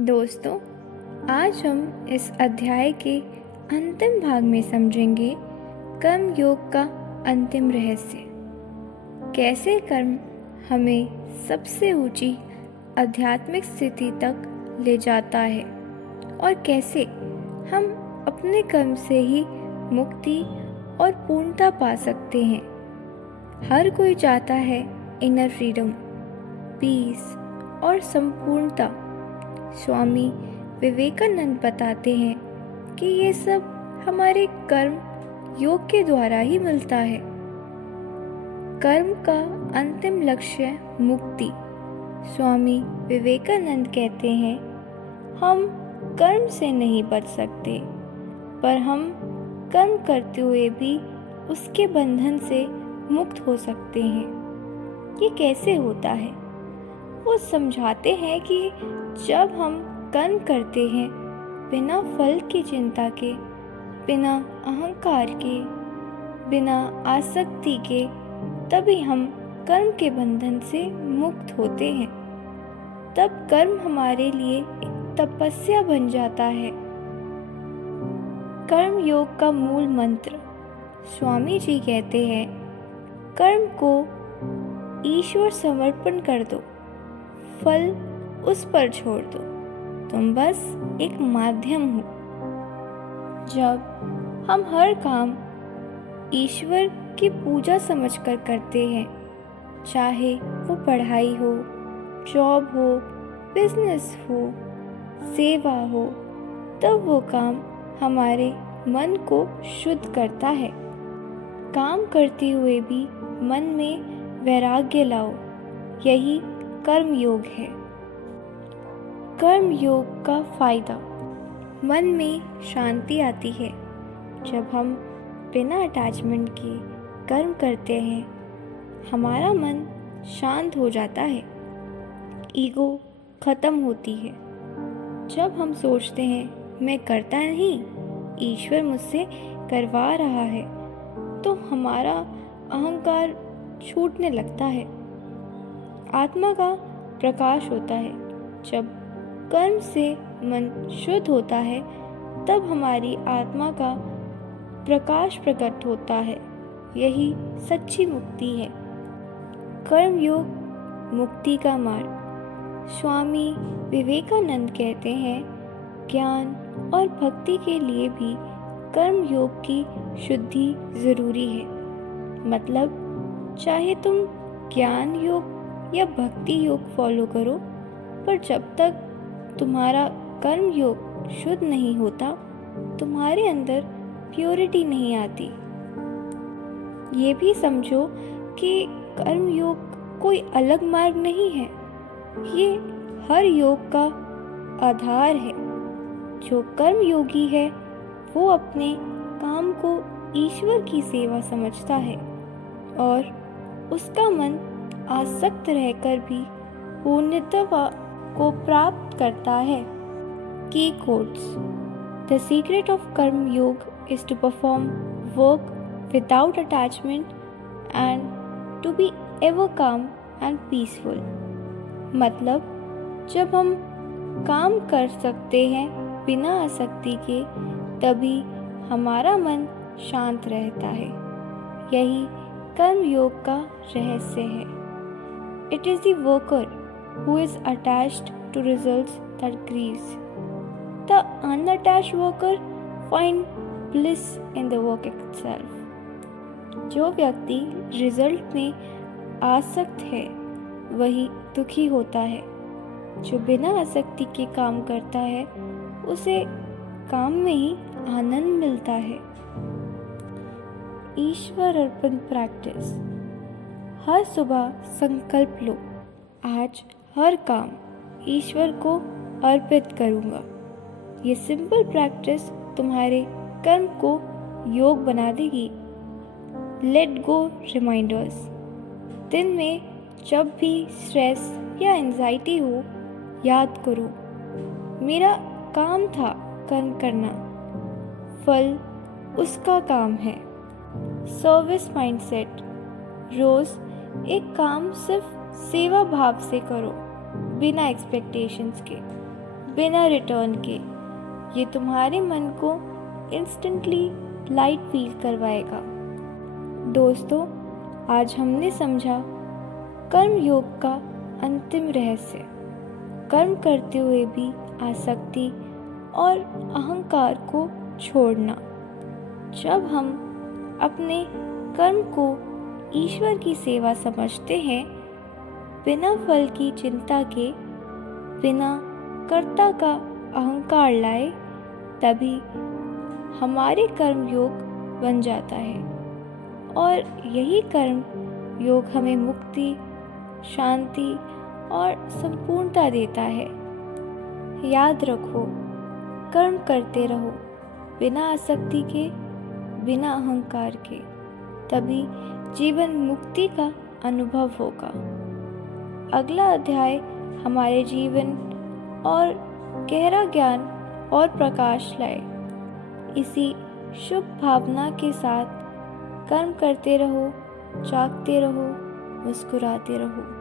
दोस्तों, आज हम इस अध्याय के अंतिम भाग में समझेंगे कर्म योग का अंतिम रहस्य। कैसे कर्म हमें सबसे ऊंची आध्यात्मिक स्थिति तक ले जाता है और कैसे हम अपने कर्म से ही मुक्ति और पूर्णता पा सकते हैं। हर कोई चाहता है इनर फ्रीडम, पीस और संपूर्णता। स्वामी विवेकानंद बताते हैं कि ये सब हमारे कर्म योग के द्वारा ही मिलता है। कर्म का अंतिम लक्ष्य मुक्ति। स्वामी विवेकानंद कहते हैं, हम कर्म से नहीं बच सकते, पर हम कर्म करते हुए भी उसके बंधन से मुक्त हो सकते हैं। ये कैसे होता है? वो समझाते हैं कि जब हम कर्म करते हैं बिना फल की चिंता के, बिना अहंकार के, बिना आसक्ति के, तभी हम कर्म के बंधन से मुक्त होते हैं। तब कर्म हमारे लिए एक तपस्या बन जाता है। कर्म योग का मूल मंत्र। स्वामी जी कहते हैं, कर्म को ईश्वर समर्पण कर दो, फल उस पर छोड़ दो, तुम बस एक माध्यम हो। जब हम हर काम ईश्वर की पूजा समझकर करते हैं, चाहे वो पढ़ाई हो, जॉब हो, बिजनेस हो, सेवा हो, तब वो काम हमारे मन को शुद्ध करता है। काम करते हुए भी मन में वैराग्य लाओ, यही कर्म योग है। कर्म योग का फायदा। मन में शांति आती है। जब हम बिना अटैचमेंट के कर्म करते हैं, हमारा मन शांत हो जाता है, ईगो खत्म होती है। जब हम सोचते हैं मैं करता नहीं, ईश्वर मुझसे करवा रहा है, तो हमारा अहंकार छूटने लगता है, आत्मा का प्रकाश होता है। जब कर्म से मन शुद्ध होता है, तब हमारी आत्मा का प्रकाश प्रकट होता है। यही सच्ची मुक्ति है। कर्म योग मुक्ति का मार्ग। स्वामी विवेकानंद कहते हैं, ज्ञान और भक्ति के लिए भी कर्म योग की शुद्धि जरूरी है। मतलब, चाहे तुम ज्ञान योग या भक्ति योग फॉलो करो, पर जब तक तुम्हारा कर्म योग शुद्ध नहीं होता, तुम्हारे अंदर प्योरिटी नहीं आती। ये भी समझो कि कर्म योग कोई अलग मार्ग नहीं है, ये हर योग का आधार है। जो कर्म योगी है, वो अपने काम को ईश्वर की सेवा समझता है और उसका मन आसक्त रहकर भी पूर्णता को प्राप्त करता है। की quotes. The secret of karma yoga is to perform work without attachment and to be ever calm and peaceful. मतलब, जब हम काम कर सकते हैं बिना आसक्ति के, तभी हमारा मन शांत रहता है। यही कर्म योग का रहस्य है। It is the worker who is attached to results that grieves. The unattached worker finds bliss in the work itself. जो व्यक्ति रिजल्ट में आसक्त है, वही दुखी होता है। जो बिना आसक्ति के काम करता है, उसे काम में ही आनंद मिलता है। ईश्वर अर्पण प्रैक्टिस। हर सुबह संकल्प लो, आज हर काम ईश्वर को अर्पित करूँगा। ये सिंपल प्रैक्टिस तुम्हारे कर्म को योग बना देगी। Let go reminders. दिन में जब भी स्ट्रेस या एंजाइटी हो, याद करो, मेरा काम था कर्म करना, फल उसका काम है। Service mindset. रोज एक काम सिर्फ सेवा भाव से करो, बिना एक्सपेक्टेशंस के। बिना रिटर्न के। ये तुम्हारे मन को इंस्टेंटली लाइट फील करवाएगा। दोस्तों, आज हमने समझा कर्म योग का अंतिम रहस्य। कर्म करते हुए भी आसक्ति और अहंकार को छोड़ना। जब हम अपने कर्म को ईश्वर की सेवा समझते हैं, बिना फल की चिंता के, बिना कर्ता का अहंकार लाए, तभी हमारे कर्म योग बन जाता है। और यही कर्म योग हमें मुक्ति, शांति और संपूर्णता देता है। याद रखो, कर्म करते रहो बिना आसक्ति के, बिना अहंकार के, तभी जीवन मुक्ति का अनुभव होगा। अगला अध्याय हमारे जीवन और गहरा ज्ञान और प्रकाश लाए। इसी शुभ भावना के साथ कर्म करते रहो, जागते रहो, मुस्कुराते रहो।